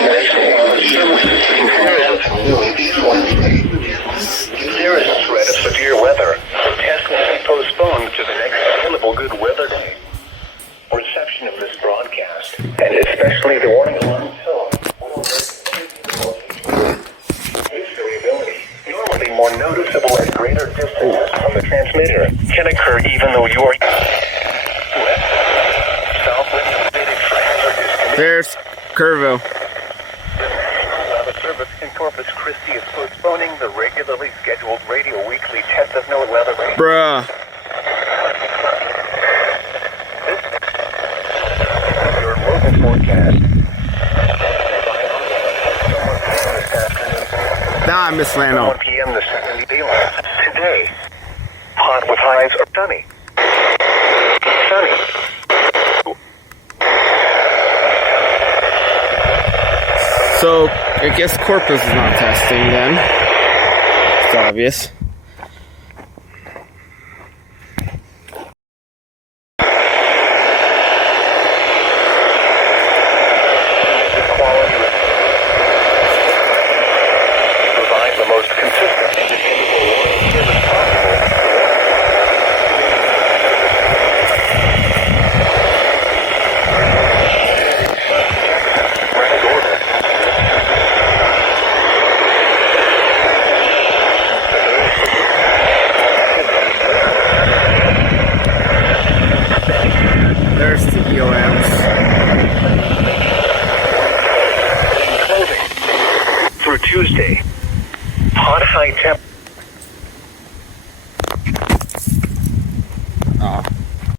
There is a threat of severe weather. The test will be postponed to the next available good weather day. Reception of this broadcast, and especially the warning alarm tone, will variability, normally more noticeable at greater distances from the transmitter, can occur even though you are There's Curvo. The service in Corpus Christi is postponing the regularly scheduled radio weekly test of NOAA weather. Bruh. Your local forecast. Nah, Miss Lano. 1 p.m. this daylight. Today, hot with highs are sunny. Sunny. So, I guess Corpus is not testing then. It's obvious. Provide the most consistent and dependable service possible. There's the EOMs. Clothing. Through Tuesday, hot high temp.